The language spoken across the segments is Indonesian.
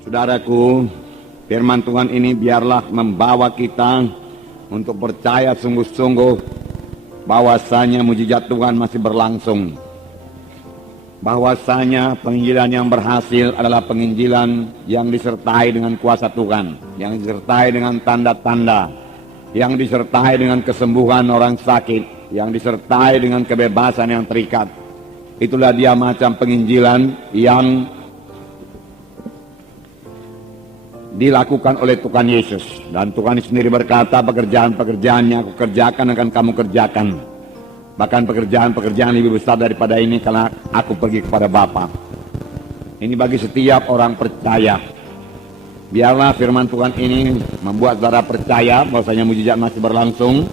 Saudaraku, firman Tuhan ini biarlah membawa kita untuk percaya sungguh-sungguh bahwasanya mujizat Tuhan masih berlangsung. Bahwasanya penginjilan yang berhasil adalah penginjilan yang disertai dengan kuasa Tuhan, yang disertai dengan tanda-tanda, yang disertai dengan kesembuhan orang sakit, yang disertai dengan kebebasan yang terikat. Itulah dia macam penginjilan yang dilakukan oleh Tuhan Yesus. Dan Tuhan sendiri berkata, pekerjaan-pekerjaan yang aku kerjakan akan kamu kerjakan. Bahkan pekerjaan-pekerjaan lebih besar daripada ini karena aku pergi kepada Bapa. Ini bagi setiap orang percaya. Biarlah firman Tuhan ini membuat saudara percaya bahwasanya mujizat masih berlangsung.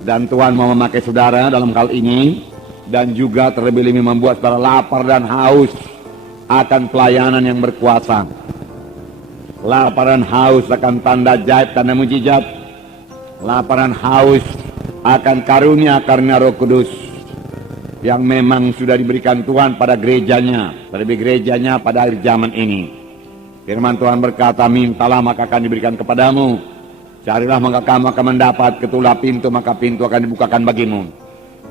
Dan Tuhan mau memakai saudara dalam hal ini. Dan juga terlebih-lebih membuat saudara lapar dan haus akan pelayanan yang berkuasa. Lapar dan haus akan tanda ajaib, tanda mujizat. Lapar dan haus akan karunia Roh Kudus yang memang sudah diberikan Tuhan pada gerejanya, terlebih gerejanya pada akhir zaman ini. Firman Tuhan berkata, mintalah maka akan diberikan kepadamu, carilah maka kamu akan mendapat, ketuklah pintu maka pintu akan dibukakan bagimu.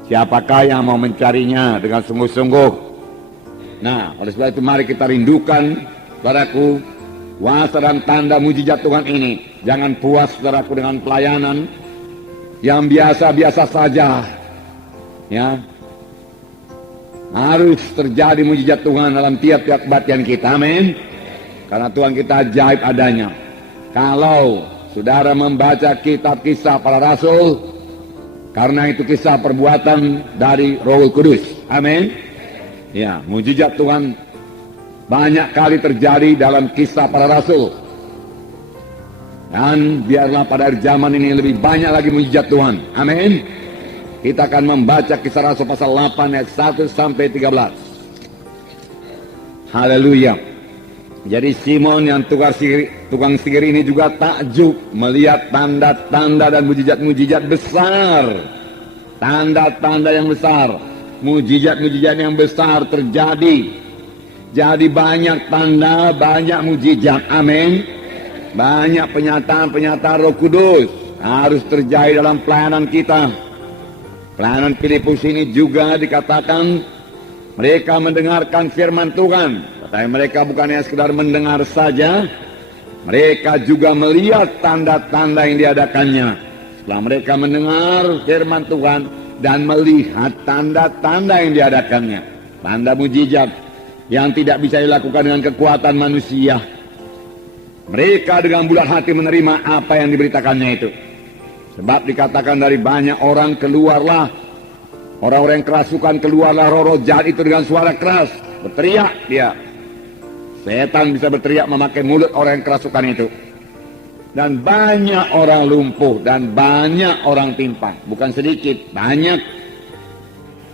Siapakah yang mau mencarinya dengan sungguh-sungguh? Nah, oleh sebab itu mari kita rindukan, saudaraku, kuasa dan tanda mujizat Tuhan ini. Jangan puas, saudaraku, dengan pelayanan yang biasa-biasa saja, ya. Harus terjadi mujizat Tuhan dalam tiap-tiap kebaktian kita, amin. Karena Tuhan kita ajaib adanya. Kalau saudara membaca kitab kisah para rasul, karena itu kisah perbuatan dari Roh Kudus, amin. Ya, mujizat Tuhan banyak kali terjadi dalam kisah para rasul. Dan biarlah pada akhir zaman ini lebih banyak lagi mujizat Tuhan. Amin. Kita akan membaca kisah Rasul pasal 8 ayat 1 sampai 13. Haleluya. Jadi Simon yang tukang sihir ini juga takjub melihat tanda-tanda dan mujizat-mujizat besar. Tanda-tanda yang besar, mujizat-mujizat yang besar terjadi. Jadi banyak tanda, banyak mujizat. Amin. Banyak penyataan-penyataan Roh Kudus harus terjadi dalam pelayanan kita. Pelayanan Filipus ini juga dikatakan mereka mendengarkan firman Tuhan. Tetapi mereka bukan hanya sekedar mendengar saja, mereka juga melihat tanda-tanda yang diadakannya. Setelah mereka mendengar firman Tuhan dan melihat tanda-tanda yang diadakannya, tanda mujizat yang tidak bisa dilakukan dengan kekuatan manusia, mereka dengan bulat hati menerima apa yang diberitakannya itu. Sebab dikatakan dari banyak orang keluarlah, orang-orang yang kerasukan keluarlah roh-roh jahat itu dengan suara keras. Berteriak dia. Setan bisa berteriak memakai mulut orang yang kerasukan itu. Dan banyak orang lumpuh dan banyak orang timpang. Bukan sedikit, banyak.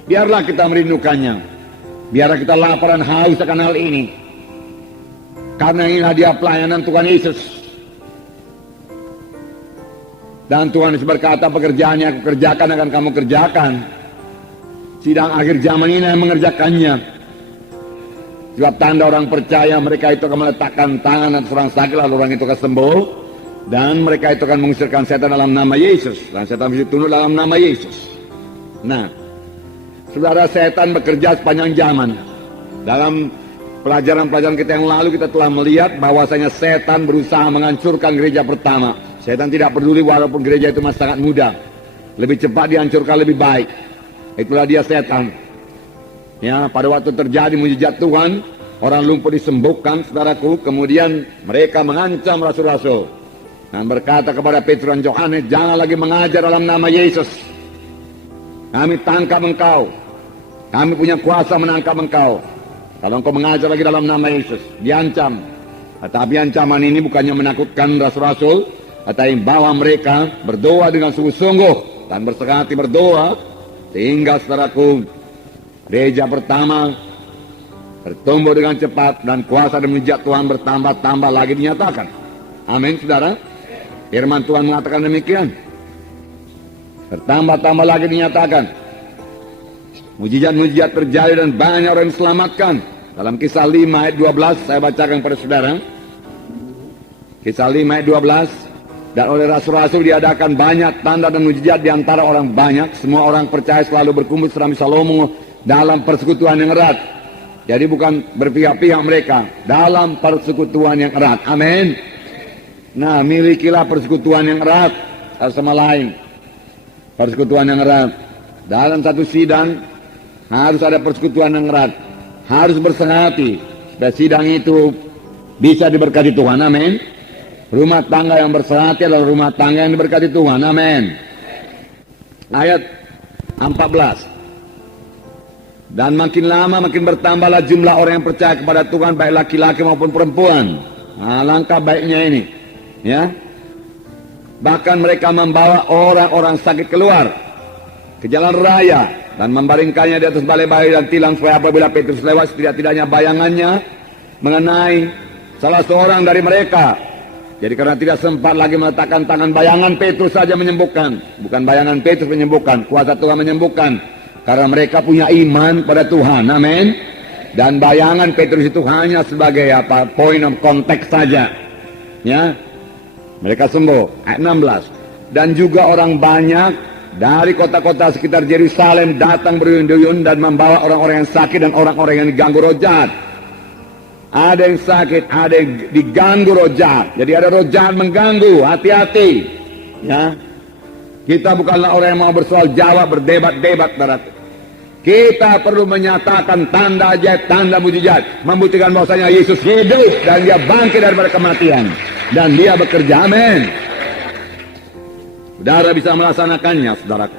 Biarlah kita merindukannya. Biarlah kita lapar dan haus akan hal ini. Karena inilah dia pelayanan Tuhan Yesus. Dan Tuhan Yesus berkata, pekerjaan yang aku kerjakan akan kamu kerjakan. Sidang akhir zaman ini yang mengerjakannya. Sebab tanda orang percaya, mereka itu akan meletakkan tangan atas orang sakit, lalu orang itu akan sembuh. Dan mereka itu akan mengusirkan setan dalam nama Yesus. Dan setan bisa tunduk dalam nama Yesus. Nah, saudara, setan bekerja sepanjang zaman. Dalam pelajaran-pelajaran kita yang lalu kita telah melihat bahwasanya setan berusaha menghancurkan gereja pertama. Setan tidak peduli walaupun gereja itu masih sangat muda. Lebih cepat dihancurkan lebih baik. Itulah dia setan. Ya, pada waktu terjadi mujizat Tuhan, orang lumpuh disembuhkan, saudaraku. Kemudian mereka mengancam rasul-rasul dan berkata kepada Petrus dan Yohanes, jangan lagi mengajar dalam nama Yesus. Kami tangkap engkau. Kami punya kuasa menangkap engkau. Kalau engkau mengajar lagi dalam nama Yesus, diancam. Tetapi ancaman ini bukannya menakutkan rasul-rasul, tetapi bahwa mereka berdoa dengan sungguh-sungguh dan berserah hati berdoa, sehingga saudaraku, gereja pertama bertumbuh dengan cepat dan kuasa dan mujizat Tuhan bertambah-tambah lagi dinyatakan. Amin, saudara. Firman Tuhan mengatakan demikian. Bertambah-tambah lagi dinyatakan. Mujizat-mujizat terjadi dan banyak orang diselamatkan. Dalam Kisah 5 ayat 12 saya bacakan kepada saudara. Kisah 5 ayat 12. Dan oleh rasul-rasul diadakan banyak tanda dan mujizat di antara orang banyak. Semua orang percaya selalu berkumpul serambi Salomo dalam persekutuan yang erat. Jadi bukan berpihak-pihak mereka, dalam persekutuan yang erat. Amin. Nah, milikilah persekutuan yang erat satu sama lain. Persekutuan yang erat. Dalam satu sidang harus ada persekutuan yang erat. Harus bersehati supaya sidang itu bisa diberkati Tuhan. Amin. Rumah tangga yang bersehati adalah rumah tangga yang diberkati Tuhan. Amin. Ayat 14. Dan makin lama makin bertambahlah jumlah orang yang percaya kepada Tuhan, baik laki-laki maupun perempuan. Nah, langkah baiknya ini, ya. Bahkan mereka membawa orang-orang sakit keluar ke jalan raya dan membaringkannya di atas balai-balai dan tilang, supaya apabila Petrus lewat, setidak-tidaknya bayangannya mengenai salah seorang dari mereka. Jadi karena tidak sempat lagi meletakkan tangan, bayangan Petrus saja menyembuhkan. Bukan bayangan Petrus menyembuhkan, kuasa Tuhan menyembuhkan. Karena mereka punya iman pada Tuhan. Amin. Dan bayangan Petrus itu hanya sebagai point of contact saja. Ya. Mereka sembuh. Ayat 16. Dan juga orang banyak dari kota-kota sekitar Yerusalem datang berduyun-duyun dan membawa orang-orang yang sakit dan orang-orang yang diganggu roh jahat. Ada yang sakit, ada yang diganggu roh jahat. Jadi ada roh jahat mengganggu, hati-hati. Ya. Kita bukanlah orang yang mau bersoal jawab, berdebat-debat, saudara. Kita perlu menyatakan tanda ajaib, tanda mujizat, membuktikan bahwasanya Yesus hidup dan dia bangkit daripada kematian dan dia bekerja. Amin. Saudara bisa melaksanakannya, saudaraku.